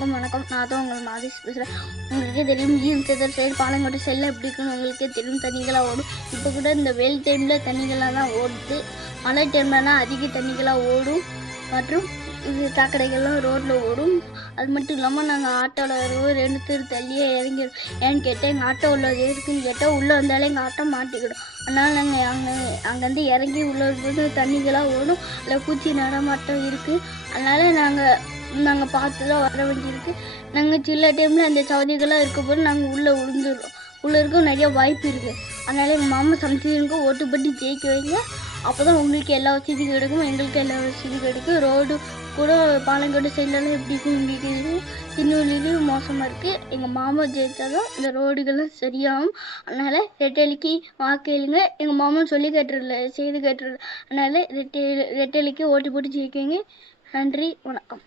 வணக்கம். நான் தான் உங்கள் மாதேஷ் பேசுகிறேன். உங்களுக்கே தெரியும், ஈர்த்ததர் சைடு பாலங்கோட்டை சைடில் எப்படி இருக்குன்னு உங்களுக்கே தெரியும். தண்ணிகளாக ஓடும். இப்போ கூட இந்த வெயில் டைமில் தண்ணிகளாக தான் ஓடுது. மழை டைம்லனா அதிக தண்ணிகளாக ஓடும். மற்றும் இது சாக்கடைகள்லாம் ரோட்டில் ஓடும். அது மட்டும் இல்லாமல் நாங்கள் ஆட்டோவில் 2 தெரு தள்ளியே இறங்கிடும். ஏன்னு கேட்டால் எங்கள் ஆட்டோ உள்ள இருக்குன்னு கேட்டால் உள்ளே வந்தாலே எங்கள் ஆட்டோ மாட்டிக்கிடும். அதனால் நாங்கள் அங்கேருந்து இறங்கி உள்ளே இருக்கும்போது தண்ணிகளாக ஓடும். அதில் பூச்சி நடமாட்டம் இருக்குது. அதனால் நாங்கள் பார்த்து தான் வர வேண்டியிருக்கு. நாங்கள் சில டைமில் அந்த சவதிகளாக இருக்கும்போது நாங்கள் உள்ளே விழுந்துடுறோம். உள்ளே இருக்க நிறைய வாய்ப்பு இருக்குது. அதனால் எங்கள் மாமா சம்திங்க்கு ஓட்டு போட்டு ஜெயிக்க வைங்க. அப்போ தான் உங்களுக்கு எல்லா வசதியும் கிடைக்கும், எங்களுக்கு எல்லா வசதியும் கிடைக்கும். ரோடு கூட பாலங்கோட்டை சைட்லலாம் எப்படி இருக்கும் உங்களுக்கு தெரியும். திருநெல்வேலியும் மோசமாக இருக்குது. எங்கள் மாமா ஜெயித்தா தான் இந்த ரோடுகள்லாம் சரியாகும். அதனால் ரெட்டலிக்கு வாக்களிங்க. எங்கள் மாமா சொல்லி கேட்டுறல செய்து கேட்டுறல. அதனால் ரெட்டலிக்கு ஓட்டு போட்டு ஜெயிக்குங்க. நன்றி, வணக்கம்.